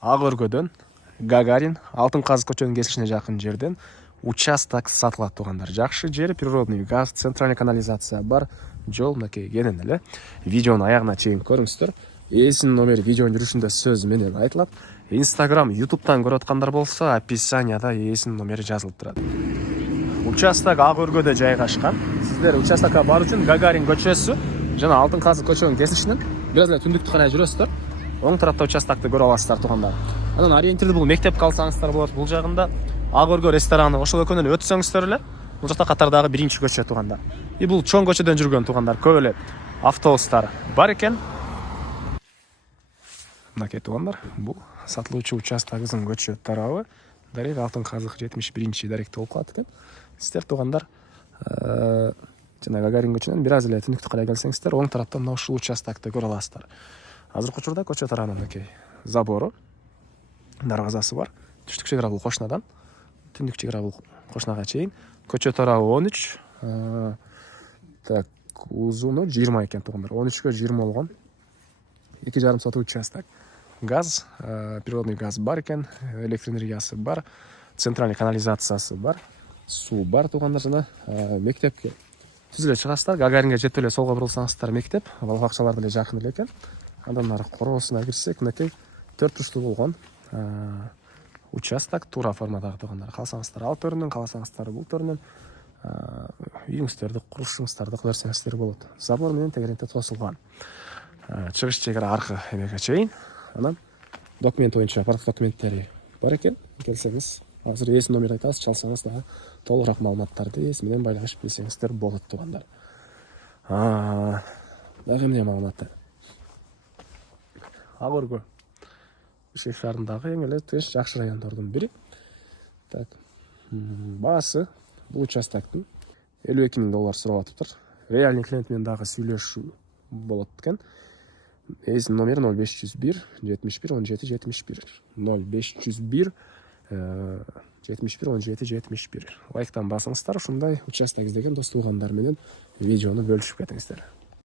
Ак өргөдөн Гагарин Алтын Казык көчөнүн кесишине жакын жерден участок сатылат туугандар. Жакшы жер, природный газ, центральный канализация бар, жол мынакей кенен эле. Видеонун аягына чейин көрүңүздөр. Ээсинин номери видеонун жүрүшүндө сөз менен айтылат. Instagram, YouTube'дан көрүп аткандар болсо, описанияда ээсинин номери жазылып турат. Участок ак өргөдө жайгашкан. Сиздер участокко баруу үчүн Гагарин көчөсү жана Алтын Казык көчөнүн кесишинен бир эле түндүктү карай жүрөсүздөр. Оң тарапта участокты көрө аласыздар туугандар. Анан ориентирди бул мектепке алсаңыздар болот. Бул жагында Ак өргө рестораны ошол экөөнөн өтсөңүздөр эле бул жакта катардагы биринчи көчө туугандар. И бул чоң көчөдөн жүргөн туугандар, көп эле автобустар бар экен. Мынакей туугандар, бул сатылуучу участогыбыздын көчө тарабы дарек Алтын Казык 71-чи даректе болуп калат экен. Сиздер туугандар жана Гагарин көчөнөн бир аз эле түндүктү карай келсеңиздер, оң тарапта мына ушул участокты көрө аласыздар. Азыркы учурда көчө тарабынын мынакей забору, дарбазасы бар. Түштүк чек ара бул кошунадан, түндүк чек ара бул кошунага чейин. Көчө тарабы 13, так, узуну 20 экен туугандар. 13кө 20 болгон. 2,5 соток участок. Газ, природный газ бар экен, электр энергиясы бар, центральный канализациясы бар, суу бар туугандар жана мектепке түз эле чыгасыздар. Гагаринге жетип эле солго бурулсаңыздар мектеп, балабакчалар деле жакын эле экен. Андан ары короосуна кирсек, мынакей 4 бурчтуу болгон участок туура формадагы туугандар. Калсаңыздар ал төрүнөн, калсаңыздар бул төрүнөн үйүңүздөрдү курушуңуздарды кыла берсеңиздер болот. Забор менен тегеректе тосулган. Чыгыш чек ара аркы эмеге чейин. Анан документ боюнча бардык документтери бар экен. Келсеңиз, азыр ээсинин номерин айтабыз, чалсаңыз дагы толугураак маалыматтарды ээси менен байланышып билсеңиздер болот туугандар. Дагы эмне маалыматтар? Ак өргө Бишкек шаарындагы эң эле тынч жакшы райондордун бири. Так, баасы бул участоктун 52 000 доллар сурап атыптыр. Реальный клиент менен дагы сүйлөшүү болот экен. Ээсинин номери 0501 71 17 71 0501 71 17 71. Лайктан басыңыздар, ушундай участок издеген дос туугандар менен видеону бөлүшүп кетиңиздер.